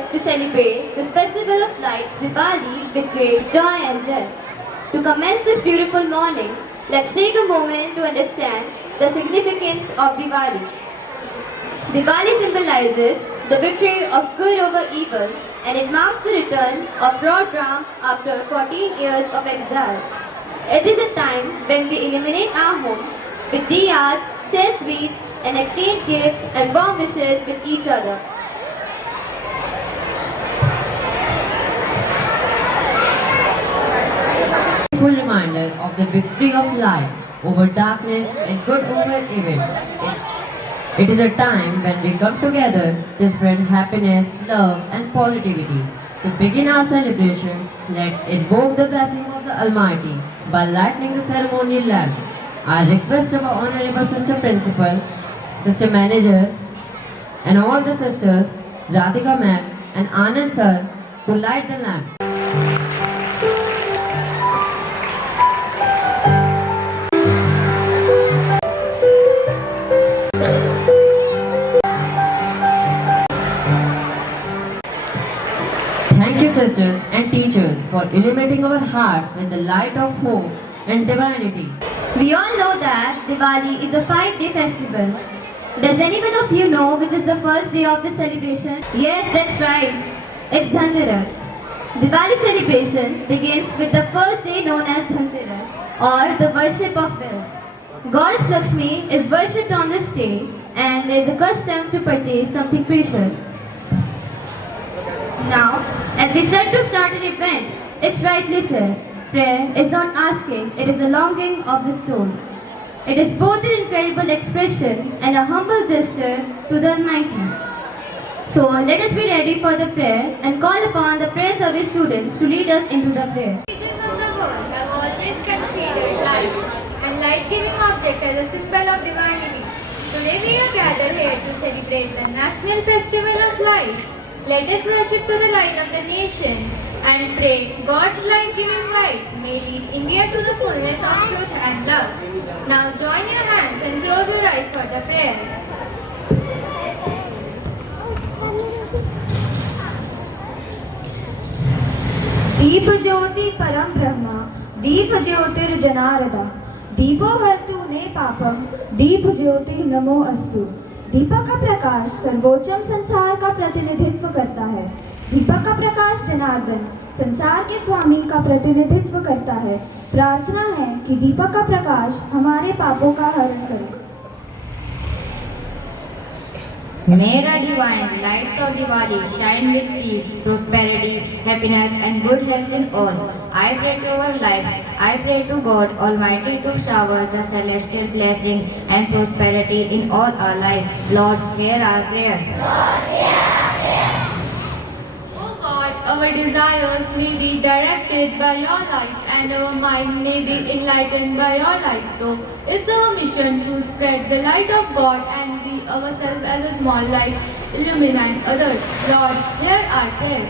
here to celebrate this festival of lights, Diwali, with great joy and zest. To commence this beautiful morning, let's take a moment to understand the significance of Diwali. Diwali symbolizes the victory of good over evil, and it marks the return of Lord Ram after 14 years of exile. It is a time when we illuminate our homes with diyas, share sweets, and exchange gifts and warm wishes with each other. Full reminder of the victory of light over darkness and good over evil. It is a time when we come together to spread happiness, love and positivity. To begin our celebration, let's invoke the blessing of the Almighty by lighting the ceremonial lamp. I request our Honorable Sister Principal, Sister Manager and all the sisters, Radhika Ma'am and Anand Sir to light the lamp. Thank you sisters and teachers for illuminating our hearts with the light of hope and divinity. We all know that Diwali is a 5-day festival. Does anyone of you know which is the first day of the celebration? Yes, that's right. It's Dhanteras. Diwali celebration begins with the first day known as Dhanteras, or the worship of wealth. Goddess Lakshmi is worshipped on this day, and there is a custom to purchase something precious. Now, as we said to start an event, it's rightly said. Prayer is not asking, it is a longing of the soul. It is both an incredible expression and a humble gesture to the Almighty. So let us be ready for the prayer and call upon the prayer service students to lead us into the prayer. Religions of the world have always considered light and light-giving object as a symbol of divinity. Today we are gathered here to celebrate the National Festival of Light. Let us worship to the light of the nation and pray God's light-giving light may lead India to the fullness of truth and love. Now join your hands and close your eyes for the prayer. दीप ज्योति परम ब्रह्मा दीप ज्योतिर्जनार्दन दीपो हरतु ने पापम दीप ज्योति नमो अस्तु। दीपक का प्रकाश सर्वोच्चम संसार का प्रतिनिधित्व करता है। दीपक का प्रकाश जनार्दन संसार के स्वामी का प्रतिनिधित्व करता है। प्रार्थना है कि दीपक का प्रकाश हमारे पापों का हरण करे। May the divine lights of Diwali shine with peace, prosperity, happiness and good health in all. I pray to our lives. I pray to God Almighty to shower the celestial blessing and prosperity in all our life. Lord, hear our prayer. O God, our desires may be directed by your light and our mind may be enlightened by your light. Though it's our mission to spread the light of God and see ourselves as a small light, illuminate others. Lord, hear our prayer.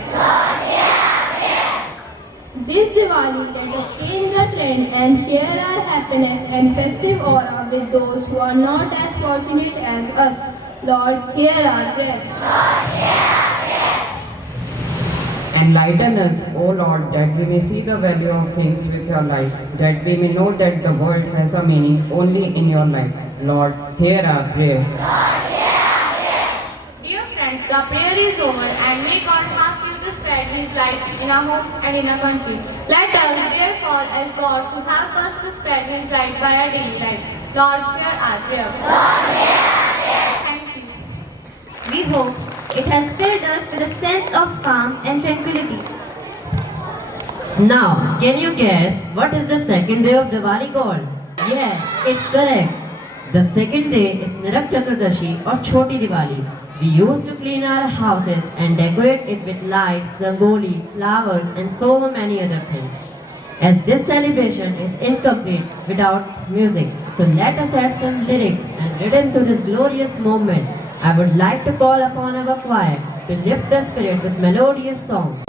This Diwali, let us change the trend and share our happiness and festive aura with those who are not as fortunate as us. Lord, hear our prayer. Enlighten us, O Lord, that we may see the value of things with your light, that we may know that the world has a meaning only in your light. Lord, hear our prayer. Dear friends, the prayer is over and may God help you to spread His lights in our homes and in our country. Let us therefore ask God to help us to spread His light by our daily lives. Lord, hear our prayer. Thank you. We hope it has filled us with a sense of calm and tranquility. Now, can you guess what is the second day of Diwali called? Yes, it's correct. The second day is Narak Chaturdashi or Choti Diwali. We used to clean our houses and decorate it with lights, rangoli, flowers and so many other things. As this celebration is incomplete without music, so let us add some lyrics and rhythm to this glorious moment. I would like to call upon our choir to lift the spirit with melodious song.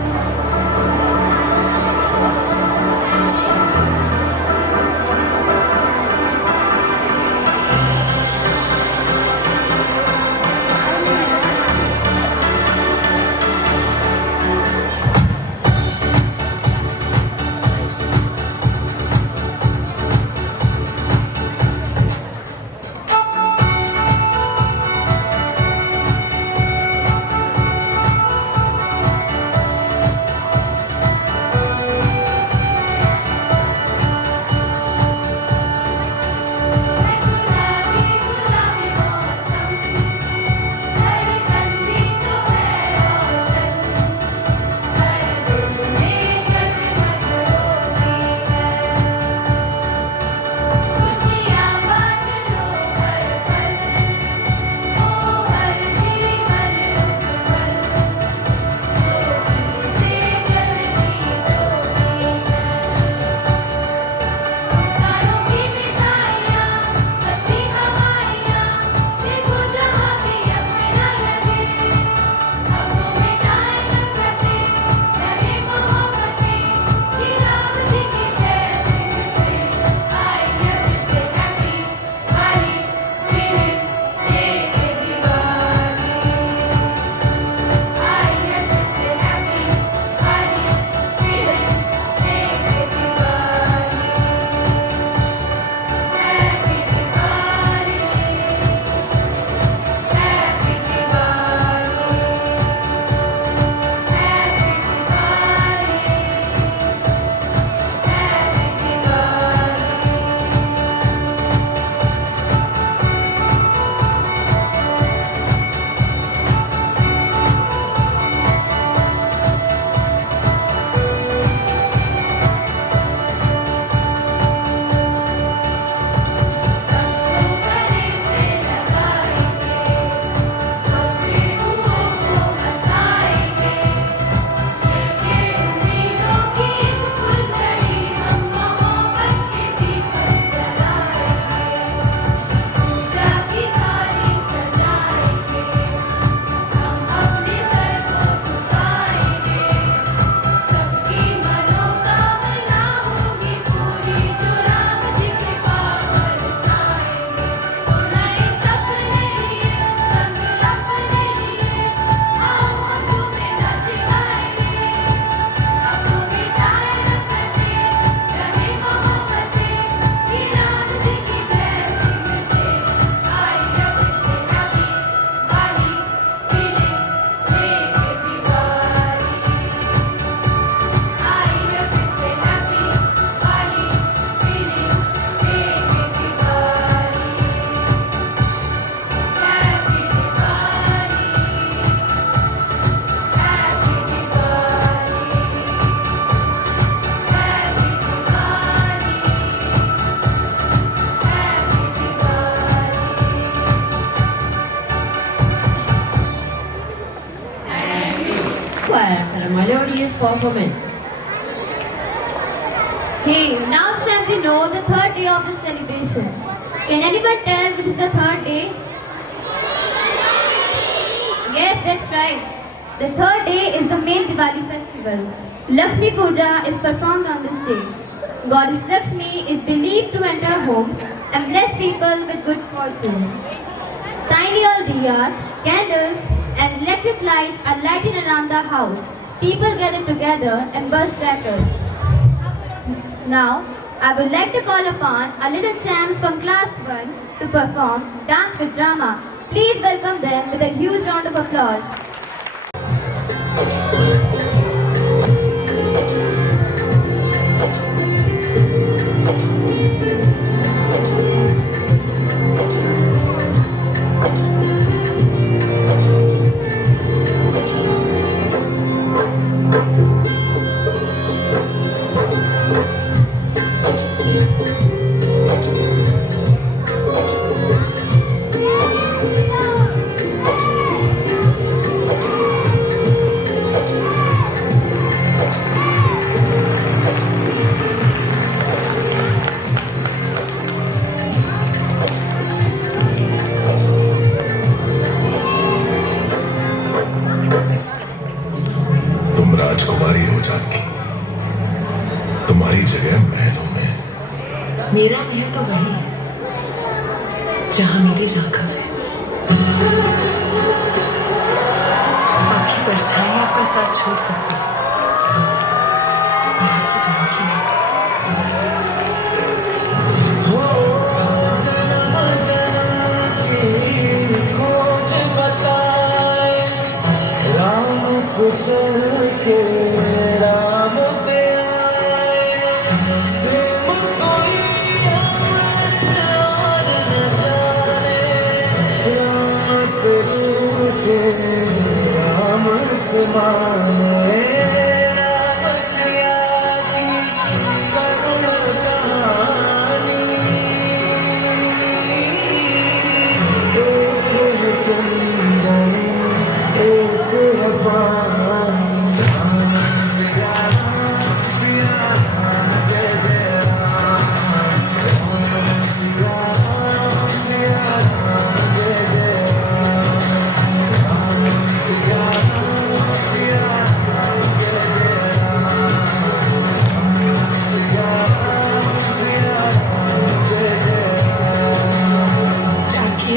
melodious performance. Hey, now it's time to know the third day of the celebration. Can anyone tell which is the third day? Yes, that's right. The third day is the main Diwali festival. Lakshmi Puja is performed on this day. Goddess Lakshmi is believed to enter homes and bless people with good fortune. Tiny old diyas, candles, and electric lights are lighted around the house. People gather together and burst crackers. Now, I would like to call upon our little champs from class 1 to perform Dance with Drama. Please welcome them with a huge round of applause. तुम राजकुमारी हो जानकी, तुम्हारी जगह महलों में। मेरा महल तो वही है जहां मेरे राघव है। बाकी परछाई आपका साथ छोड़ सकती है। मैं तो जानकी हूं।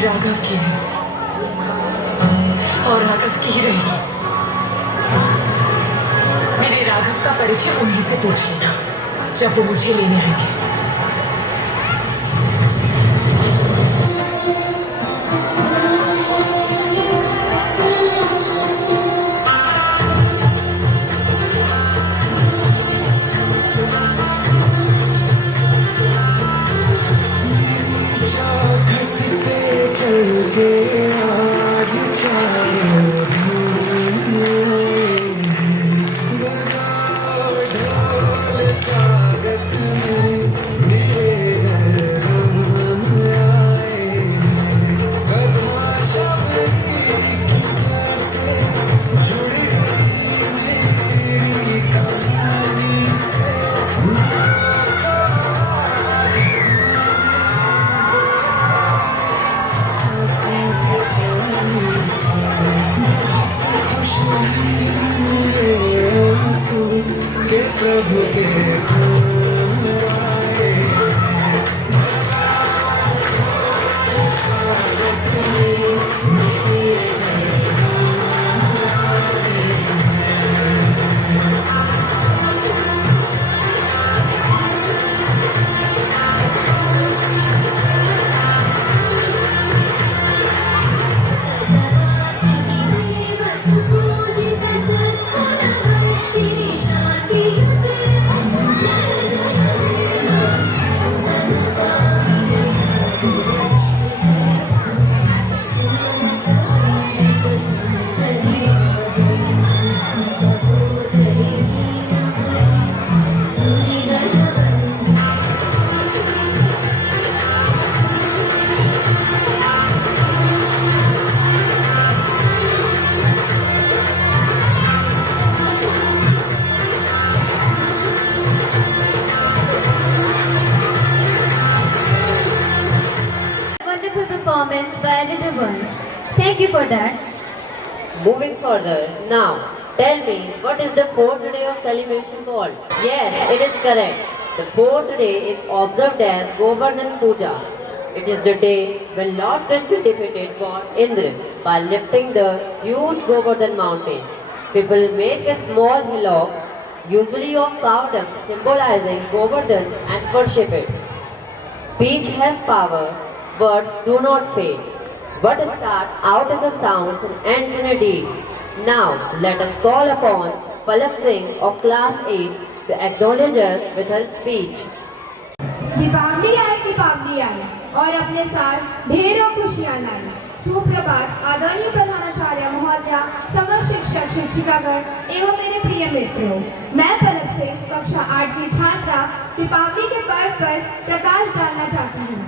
राघव की है और राघव की ही रहेगी। मेरे राघव का परिचय उन्हीं से पूछ लेना जब वो मुझे लेने आएंगे। स्वागत में Thank you for that. Moving further, now tell me, what is the fourth day of celebration called? Yes, it is correct. The fourth day is observed as Govardhan Puja. It is the day when Lord Krishna defeated God Indra by lifting the huge Govardhan mountain. People make a small hillock, usually of cow dung, symbolizing Govardhan, and worship it. Speech has power, words do not fade. What starts out as a sound and ends in a deed. Now let us call upon Palak Singh of class 8 to acknowledge us with her speech. Deepawali आई और अपने साथ ढेरों खुशियां लाई। सुप्रभात आदरणीय प्रधानाचार्य महोदया, समस्त शिक्षक शिक्षिकागण एवं मेरे प्रिय मित्रों, मैं पलक सिंह कक्षा 8 की छात्रा दीपावली के पर्व पर प्रकाश डालना चाहती हूँ।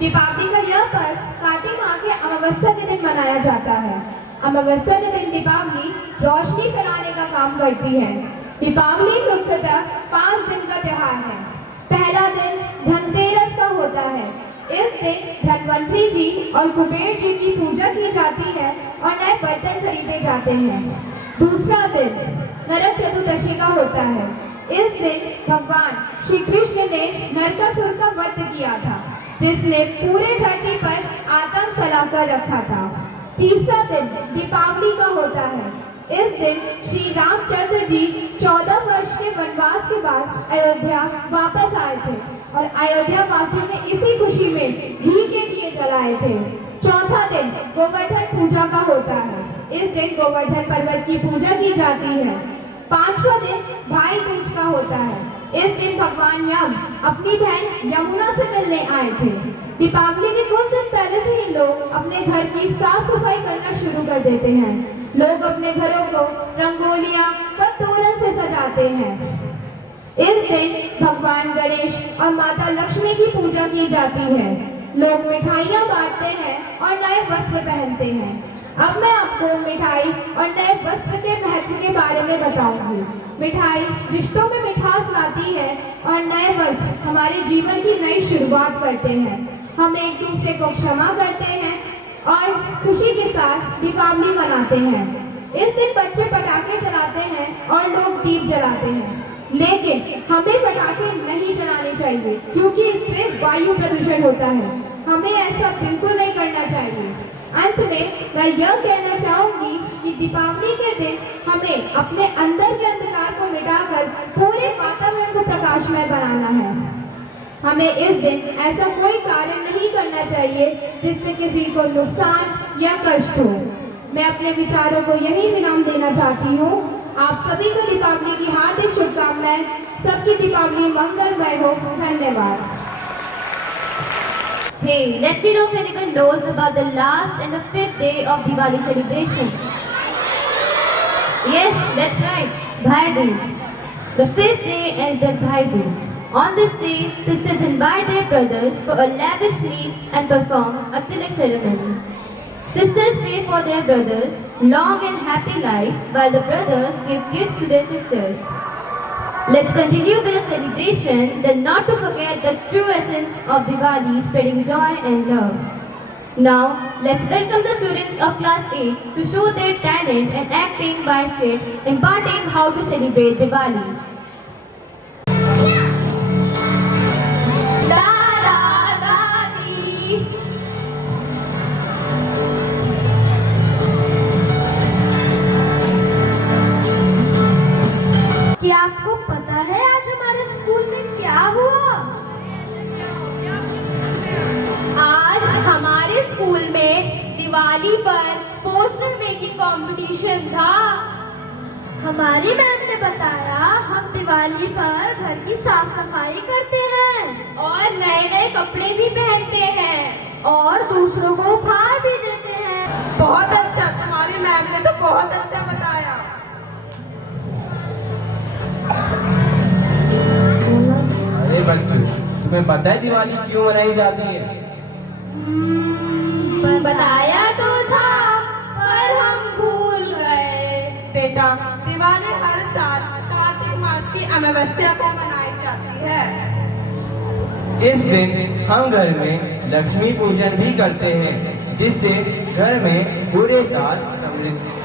दीपावली का यह पर्व कार्तिक माह के अमावस्या के दिन मनाया जाता है। अमावस्या के दिन दीपावली रोशनी फैलाने का काम करती है। दीपावली मुख्यतः 5 दिन का त्योहार है। पहला दिन धनतेरस का होता है। इस दिन धनवंतरी जी और कुबेर जी की पूजा की जाती है और नए बर्तन खरीदे जाते हैं। दूसरा दिन नरक चतुर्दशी का होता है। इस दिन भगवान श्री कृष्ण ने नरकासुर का वध किया था, जिसने पूरे धरती पर आतंक फैलाकर रखा था। तीसरा दिन दीपावली का होता है। इस दिन श्री रामचंद्र जी 14 वर्ष के वनवास के बाद अयोध्या वापस आए थे और अयोध्या वासियों ने इसी खुशी में घी के दिए जलाए थे। चौथा दिन गोवर्धन पूजा का होता है। इस दिन गोवर्धन पर्वत की पूजा की जाती है। पांचवा दिन भाई दूज का होता है। इस दिन भगवान यम अपनी बहन यमुना से मिलने आए थे। दीपावली के कुछ दिन पहले से ही लोग अपने घर की साफ सफाई करना शुरू कर देते हैं। लोग अपने घरों को रंगोलियां व तोरण से सजाते हैं। इस दिन भगवान गणेश और माता लक्ष्मी की पूजा की जाती है। लोग मिठाइयाँ बांटते हैं और नए वस्त्र पहनते हैं। अब मैं आपको मिठाई और नए वस्त्र के महत्व के बारे में बताऊंगी। मिठाई रिश्तों में मिठास लाती है और नए वस्त्र हमारे जीवन की नई शुरुआत करते हैं। हम एक दूसरे को क्षमा करते हैं और खुशी के साथ दीपावली मनाते हैं। इस दिन बच्चे पटाखे चलाते हैं और लोग दीप जलाते हैं, लेकिन हमें पटाखे नहीं जलाने चाहिए क्योंकि इससे वायु प्रदूषण होता है। हमें ऐसा बिल्कुल नहीं करना चाहिए। अंत में मैं यह कहना चाहूंगी कि दीपावली के दिन हमें अपने अंदर के अंधकार को मिटाकर पूरे वातावरण को प्रकाशमय बनाना है। हमें इस दिन ऐसा कोई कार्य नहीं करना चाहिए जिससे किसी को नुकसान या कष्ट हो। मैं अपने विचारों को यही विराम देना चाहती हूँ। आप सभी को दीपावली की हार्दिक शुभकामनाएं। सबकी दीपावली मंगलमय हो। धन्यवाद। Hey, let me know if anyone knows about the last and the 5th day of Diwali celebration. Yes, that's right, Bhai Dooj. The 5th day is the Bhai Dooj. On this day, sisters invite their brothers for a lavish meal and perform a tilak ceremony. Sisters pray for their brothers' long and happy life, while the brothers give gifts to their sisters. Let's continue with the celebration, then not to forget the true essence of Diwali, spreading joy and love. Now, let's welcome the students of class 8 to show their talent and acting by skit, imparting how to celebrate Diwali. क्या आपको पता है आज हमारे school में क्या हुआ? आज हमारे स्कूल में दिवाली पर पोस्टर मेकिंग कंपटीशन था। हमारी मैम ने बताया हम दिवाली पर घर की साफ सफाई करते हैं और नए नए कपड़े भी पहनते हैं और दूसरों को उपहार भी देते हैं। बहुत अच्छा, तुम्हारी मैम ने तो बहुत अच्छा बताया। अरे बच्चों, तुम्हें पता है दिवाली क्यों मनाई जाती है? बताया तो था पर हम भूल गए। बेटा, दिवाली हर साल कार्तिक मास की अमावस्या को मनाई जाती है। इस दिन हम घर में लक्ष्मी पूजन भी करते हैं, जिससे घर में पूरे साल समृद्धि।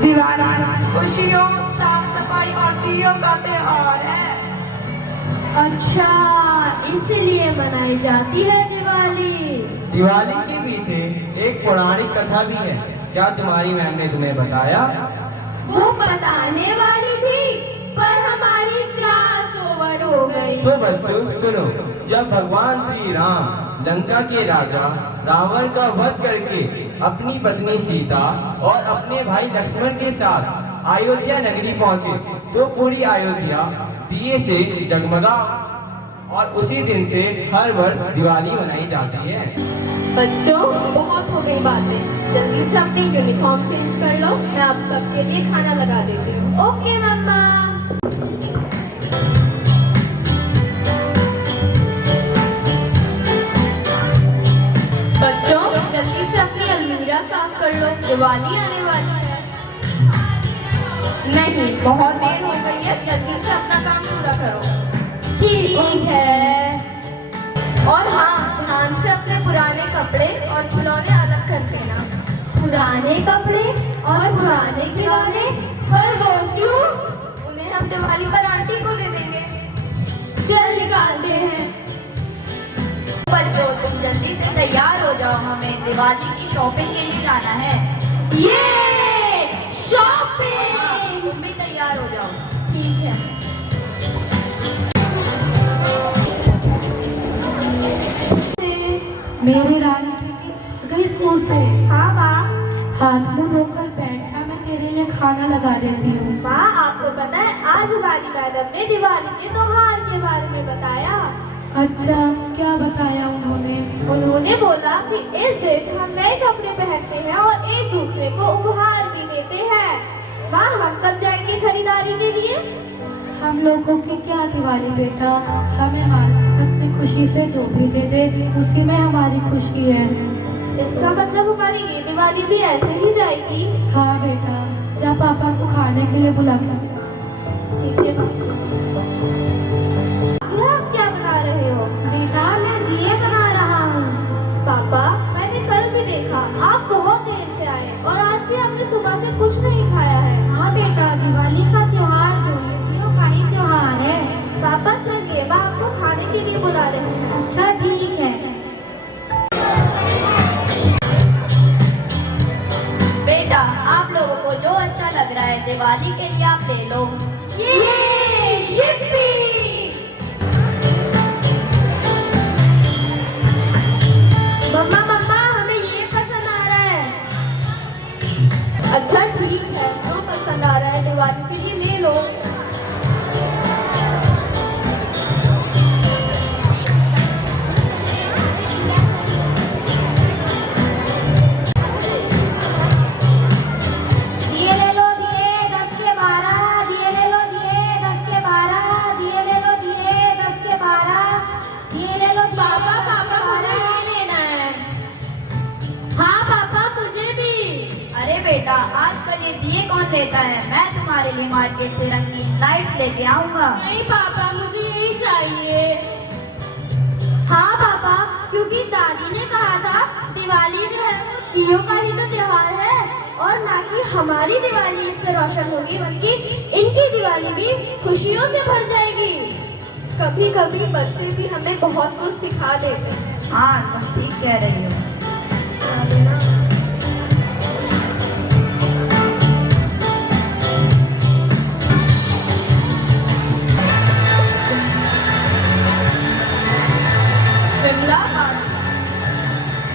दिवाली खुशियों, साफ सफाई और दीयों का त्योहार है। अच्छा, इसलिए मनाई जाती है दिवाली। दिवाली के पीछे एक पौराणिक कथा भी है। क्या तुम्हारी मैम ने तुम्हें बताया? वो बताने वाली थी, पर हमारी क्लास ओवर हो गई। तो बच्चों सुनो, जब भगवान श्री राम लंका के राजा रावण का वध करके अपनी पत्नी सीता और अपने भाई लक्ष्मण के साथ अयोध्या नगरी पहुंचे, तो पूरी अयोध्या दिए से जगमगा और उसी दिन से हर वर्ष दिवाली मनाई जाती है। बच्चों, बहुत हो गई बातें, जल्दी से अपनी यूनिफॉर्म चेंज कर लो। मैं आप सबके लिए खाना लगा देती हूँ। ओके मम्मा। बच्चों, जल्दी से अपनी अलमीरा साफ कर लो, दिवाली आने वाली है। नहीं, बहुत देर हो गई है, जल्दी से अपना काम पूरा करो। ठीक है। और हाँ, ध्यान से अपने पुराने कपड़े और खिलौने अलग कर देना। पुराने कपड़े और पुराने खिलौने? पर वो क्यों? उन्हें हम दिवाली पर आंटी को दे देंगे। चल निकालते हैं। बच्चों, तुम जल्दी से तैयार हो जाओ, हमें दिवाली की शॉपिंग के लिए जाना है। ये शॉपिंग! तुम भी तैयार हो जाओ। ठीक है। मेरे रानी बेटी गई स्कूल से। हाँ माँ। हाथ मुंह धोकर बैठ जा, मैं तेरे लिए खाना लगा देती हूँ। माँ, आपको पता है आज हमारी मैडम ने दिवाली के त्योहार के बारे में बताया। अच्छा, क्या बताया उन्होंने? उन्होंने बोला कि इस दिन हम नए कपड़े पहनते हैं और एक दूसरे को उपहार भी देते हैं। माँ, हम कब जाएंगे खरीदारी के लिए? हम लोगों की क्या दिवाली बेटा, हमें मालिक अपनी खुशी से जो भी दे दे उसी में हमारी खुशी है। इसका मतलब हमारी ये दिवाली भी ऐसे ही जाएगी? हाँ बेटा, जा पापा को खाने के लिए बुला कर। ठीक है। आप क्या बना रहे हो? बेटा, मैं दिए बना रहा हूँ। पापा, मैंने कल भी देखा आप बहुत देर से आए और आज भी आपने सुबह से कुछ नहीं खाया है। हाँ बेटा, दिवाली का त्योहार जो लड़कियों का ही त्योहार है। पापा चलिए, मैं आपको खाने के लिए बुला रही हूँ। अच्छा ठीक है। बेटा, आप लोगों को जो अच्छा लग रहा है दिवाली के लिए आप ले लो। मम्मा मम्मा, हमें ये पसंद आ रहा है। अच्छा ठीक है, जो पसंद आ रहा है दिवाली के लिए ले लो। दिए ले लो, दिए 10 के 12, दिए ले लो, दिए 10 के 12, दिए ले लो, दिए 10 के 12, दिए ले लो। पापा पापा, मुझे ये लेना है। हाँ पापा, मुझे भी। अरे बेटा, आजकल ये दिए कौन लेता है? मैं तुम्हारे लिए मार्केट से रंगीन लाइट लेके आऊंगा। नहीं पापा, मुझे यही चाहिए। हाँ पापा, क्योंकि दादी ने कहा था दिवाली जो है वो दियों का ही तो त्योहार है और ना कि हमारी दिवाली इससे रोशन होगी, बल्कि इनकी दिवाली भी खुशियों से भर जाएगी। कभी कभी बच्चे भी हमें बहुत कुछ सिखा देते हैं। हाँ, तुम ठीक कह रही हो।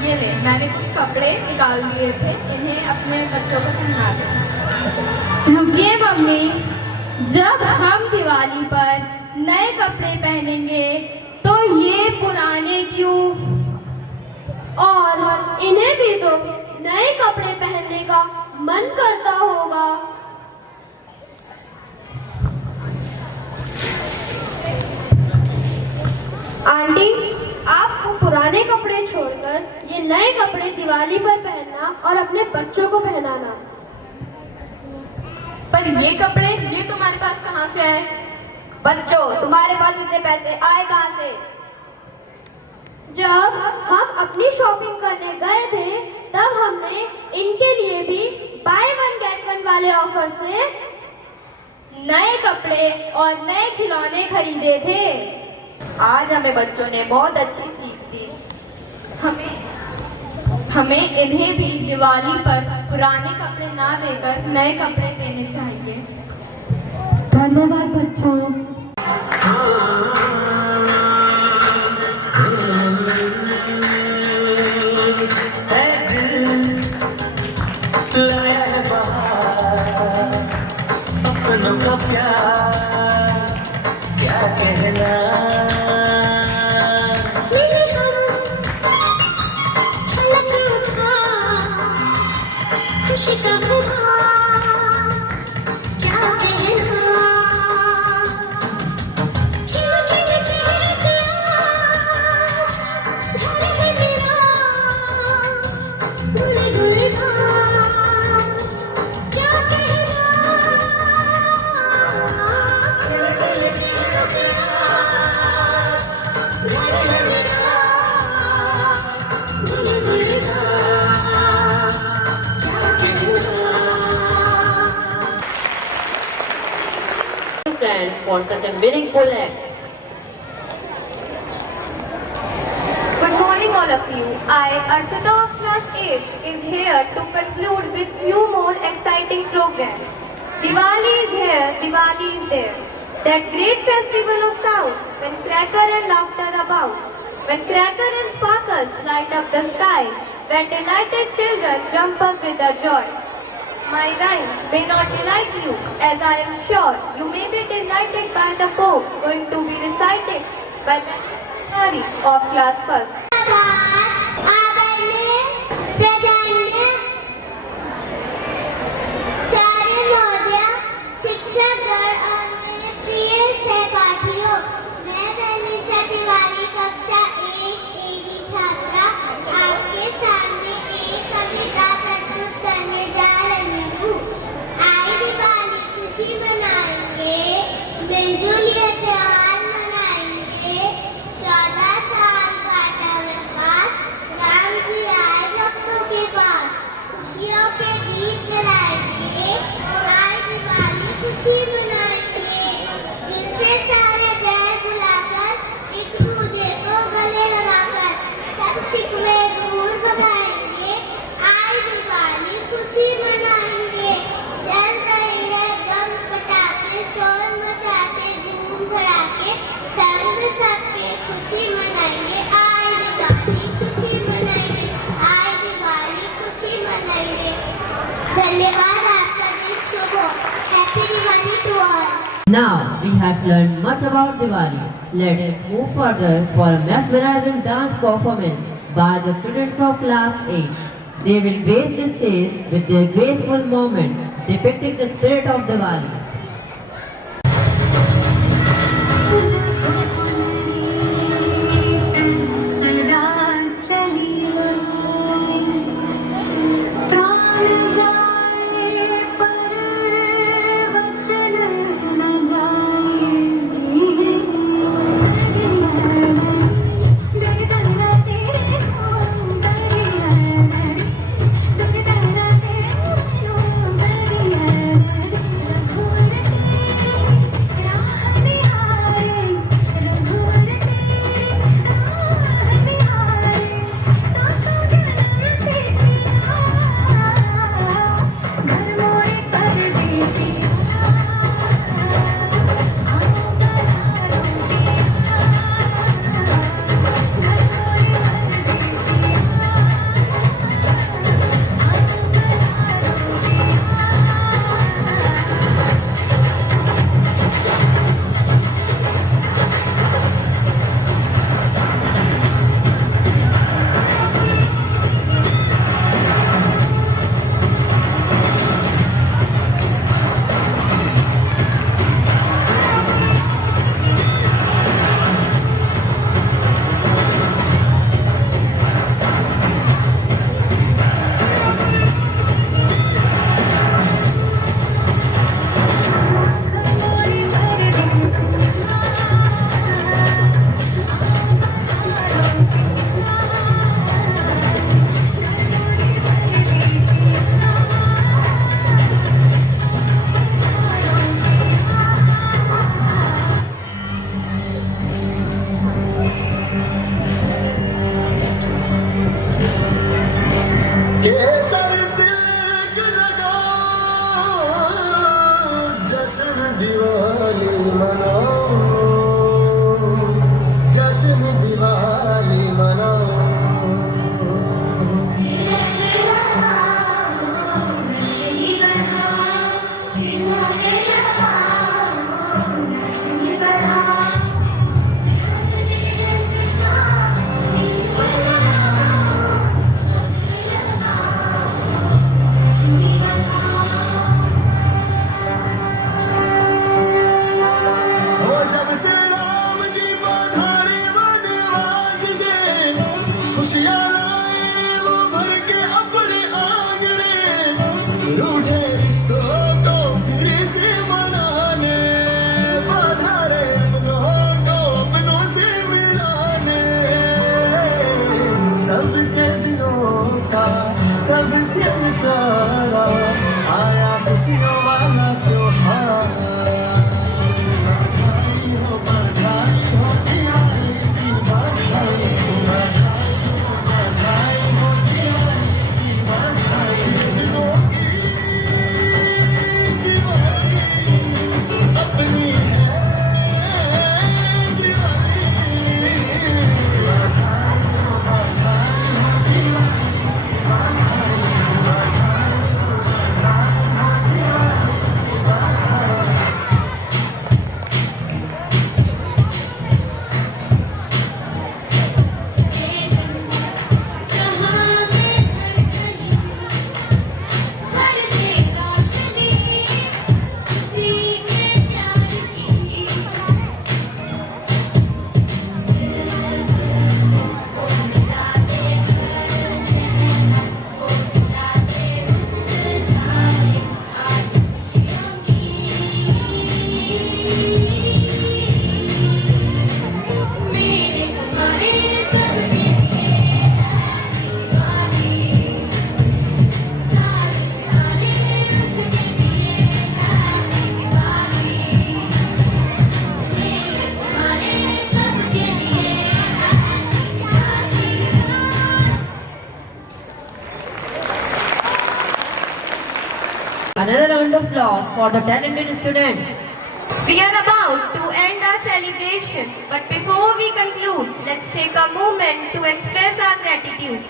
ये ले, मैंने कुछ कपड़े निकाल दिए थे, इन्हें अपने बच्चों को पहना दे। रुकिए मम्मी, जब हम दिवाली पर नए कपड़े पहनेंगे तो ये पुराने क्यों? और इन्हें भी तो नए कपड़े पहनने का मन करता होगा। आंटी, आपको पुराने कपड़े छोड़कर ये नए कपड़े दिवाली पर पहनना और अपने बच्चों को पहनाना। पर ये कपड़े ये तुम्हारे पास कहाँ से आए? बच्चों, तुम्हारे पास इतने पैसे आए कहाँ से? जब हम अपनी शॉपिंग करने गए थे तब हमने इनके लिए भी बाय वन गेट वन वाले ऑफर से नए कपड़े और नए खिलौने खरीदे थे। आज हमें बच्चों ने बहुत अच्छी सीख दी। हमें इन्हें भी दिवाली पर पुराने कपड़े ना देकर नए कपड़े देने चाहिए। धन्यवाद बच्चों। लाया है बहार अपनों का प्यार क्या कहना खुशी का फुहार क्या कहना क्यों खिले चेहरे से आज घर है मेरा गुले गुले झाड़ क्या कहना क्यों खिले चेहरे से आज घर है मेरा गुले गुले झाड़ Friend for such a meaningful act. Good morning all of you. I, Archita of class 8, is here to conclude with few more exciting programs. Diwali is here, Diwali is there. That great festival of sound, when cracker and laughter abound, when cracker and sparkles light up the sky, when delighted children jump up with their joy. My rhyme may not delight you, as I am sure you may be delighted by the poem going to be recited by the Hari of class first. Now we have learned much about Diwali. Let us move further for a mesmerizing dance performance by the students of class 8. They will grace the stage with their graceful movement depicting the spirit of Diwali. रूठे रिश्तों को फिर से मनाने, पधारे अपनों को अपनों से मिलाने, सबके दिलों का सबसे प्यारा आया खुशियों वाला त्योहार। Another round of applause for the talented students. We are about to end our celebration, but before we conclude, let's take a moment to express our gratitude.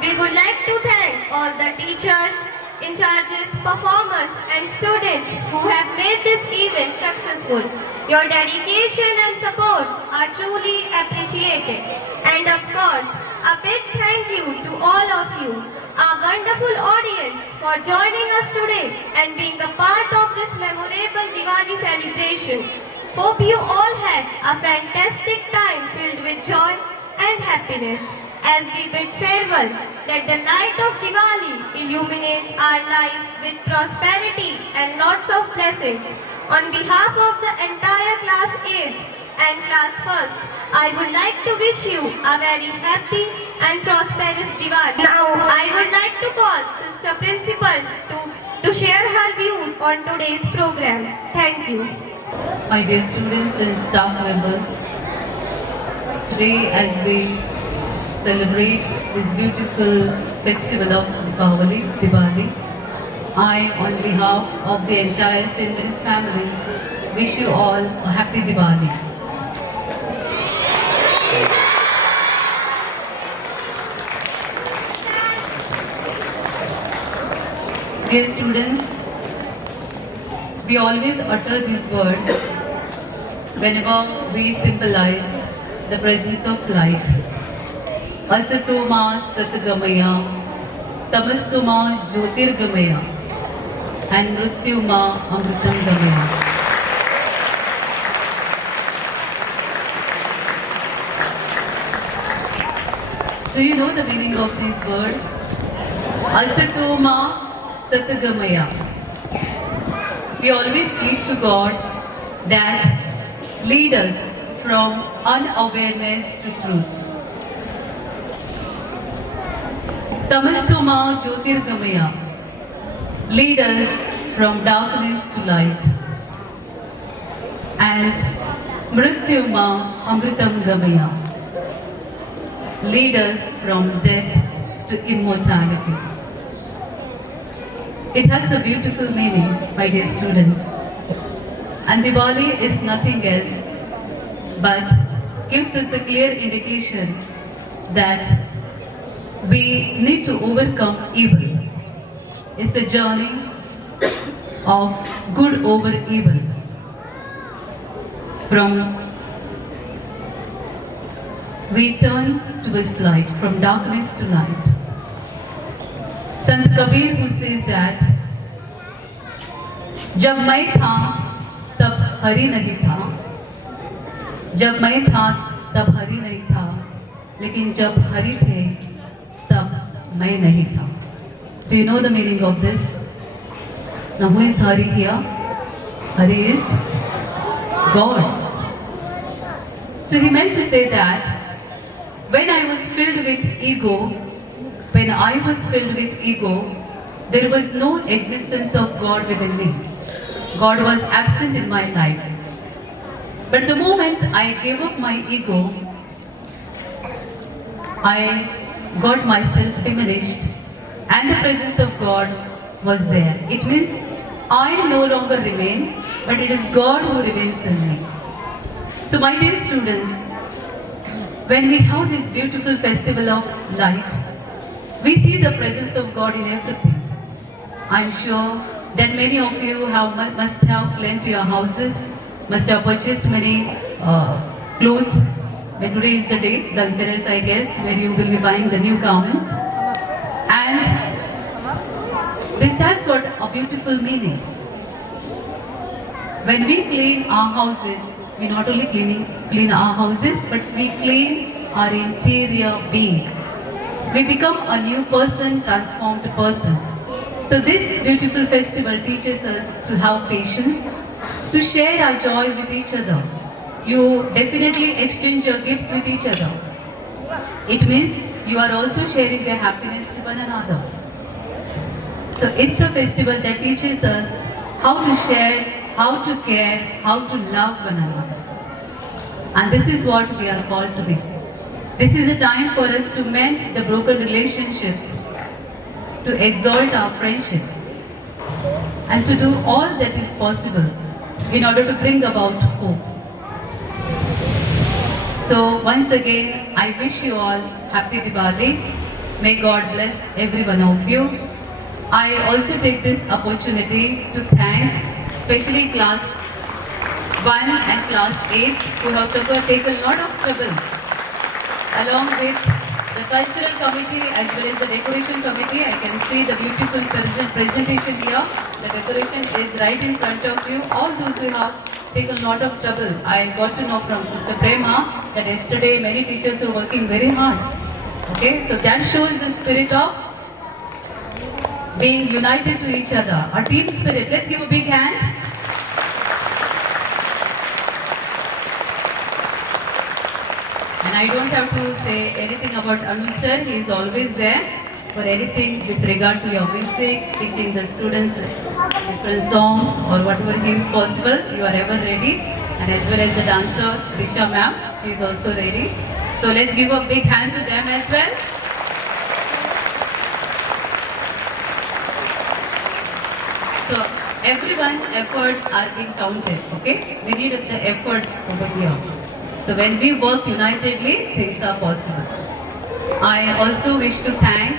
We would like to thank all the teachers, in charges, performers and students who have made this event successful. Your dedication and support are truly appreciated. And of course, a big thank you to all of you, our wonderful audience, for joining us today and being a part of this memorable Diwali celebration. Hope you all had a fantastic time filled with joy and happiness. As we bid farewell, let the light of Diwali illuminate our lives with prosperity and lots of blessings. On behalf of the entire Class 8 and Class 1st, I would like to wish you a very happy and prosperous Diwali. Now, I would like to call Sister Principal to share her views on today's program. Thank you. My dear students and staff members, today as we celebrate this beautiful festival of Diwali, I, on behalf of the entire St. Louis family, wish you all a happy Diwali. Dear students, we always utter these words whenever we symbolize the presence of light. Asato ma satgamaya, tamassu ma jyotirgamaya, and mrityu ma amritam gamaya. Do you know the meaning of these words? Asato ma satgamaya. We always plead to God that lead us from unawareness to truth. Tamassu ma jyotirgamaya. Lead us from darkness to light. And mrityu ma amritam gamaya. Lead us from death to immortality. It has a beautiful meaning, my dear students. And Diwali is nothing else but gives us a clear indication that we need to overcome evil. It's the journey of good over evil. We turn towards light, from darkness to light. Sant Kabir, who says that जब मैं था तब हरि नहीं था, जब मैं था तब हरि नहीं था, लेकिन जब हरि थे तब मैं नहीं था. Do you know the meaning of this? Now who is Hari here? Hari is God. So he meant to say that when I was filled with ego, there was no existence of God within me. God was absent in my life. But the moment I gave up my ego, I got myself diminished and the presence of God was there. It means I no longer remain, but it is God who remains in me. So my dear students, when we have this beautiful festival of light, we see the presence of God in everything. I'm sure that many of you must have cleaned your houses, must have purchased many clothes. But today is the day, Dhanteras, I guess, where you will be buying the new garments. And this has got a beautiful meaning. When we clean our houses, we not only clean our houses, but we clean our interior being. We become a new person, transformed person. So this beautiful festival teaches us to have patience, to share our joy with each other. You definitely exchange your gifts with each other. It means you are also sharing your happiness to one another. So it's a festival that teaches us how to share, how to care, how to love one another. And this is what we are called to be. This is a time for us to mend the broken relationships, to exalt our friendship, and to do all that is possible in order to bring about hope. So once again, I wish you all happy Diwali. May God bless every one of you. I also take this opportunity to thank especially class 1 and class 8 who have taken a lot of trouble along with the cultural committee as well as the decoration committee. I can see the beautiful presentation here. The decoration is right in front of you. All those who have taken a lot of trouble. I got to know from Sister Prema that yesterday many teachers were working very hard. Okay, so that shows the spirit of being united to each other. A team spirit. Let's give a big hand. And I don't have to say anything about Anuj sir. He is always there for anything with regard to your music, teaching the students different songs or whatever he is possible. You are ever ready. And as well as the dancer, Risha ma'am, she is also ready. So let's give a big hand to them as well. So everyone's efforts are being counted, okay? We need the efforts over here. So when we work unitedly, things are possible. I also wish to thank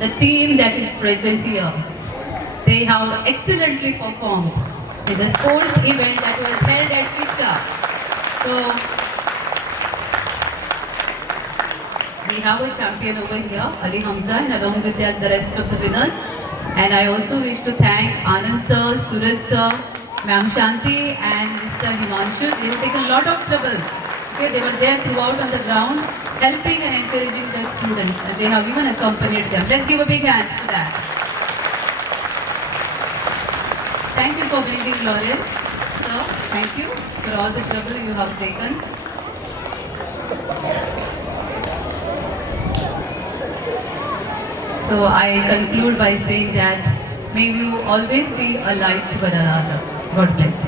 the team that is present here. They have excellently performed in the sports event that was held at Pizza. So we have a champion over here, Ali Hamza, and along with that the rest of the winners. And I also wish to thank Anand sir, Suraj sir, Ma'am Shanti and Mr. Himanshu. They have taken a lot of trouble. Okay, they were there throughout on the ground, helping and encouraging the students. And they have even accompanied them. Let's give a big hand to that. Thank you for bringing Lawrence. Sir, thank you for all the trouble you have taken. So I conclude by saying that may you always be a light to one another. God bless.